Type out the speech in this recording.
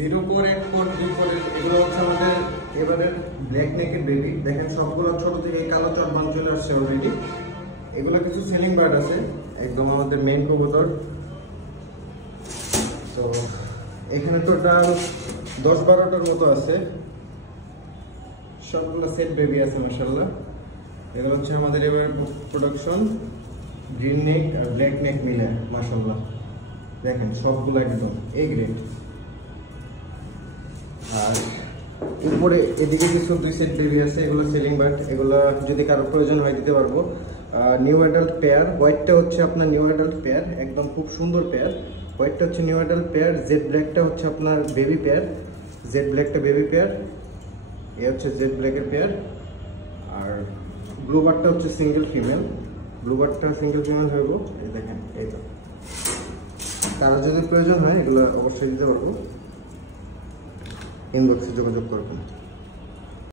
04 1 4 2 4 এগুলো হচ্ছে আমাদের এবারে ব্ল্যাক নেকের বেবি। দেখেন সবগুলো ছোট থেকে কালো চরবান চলে আসছে অলরেডি। এগুলো কিছু সেলিং বার্ড আছে, একদম আমাদের মেইন কবুতর। তো এখানে টোটাল 10-12টার মতো আছে, সবগুলো সেট বেবি আছে মাশাআল্লাহ। এগুলো হচ্ছে আমাদের এবার প্রোডাকশন গ্রিন নেক আর ব্ল্যাক নেক মিলে মাশাআল্লাহ। দেখেন সবগুলো একদম এ গ্রেড। আর উপরে এদিকে কিছু 2 সেট বেবি আছে, এগুলো সেলিং বার্ড। এগুলো যদি কারো প্রয়োজন হয় দিতে পারবো। নিউ অ্যাডাল্ট পেয়ার, হোয়াইটটা হচ্ছে আপনার নিউ অ্যাডাল্ট পেয়ার, একদম খুব সুন্দর পেয়ার। হোয়াইটটা হচ্ছে নিউ অ্যাডাল্ট পেয়ার, জেড ব্ল্যাকটা হচ্ছে আপনার বেবি পেয়ার, জেড ব্ল্যাকটা বেবি পেয়ার, এ হচ্ছে জেড ব্ল্যাকের পেয়ার। আর ব্লু বার্ডটা হচ্ছে সিঙ্গেল ফিমেল, ব্লু বার্ডটা সিঙ্গেল ফিমেল হইব। এই দেখেন, এই তো কারো যদি প্রয়োজন হয় এগুলো অবশ্যই দিতে পারবো, ইনবক্সে যোগাযোগ করবেন।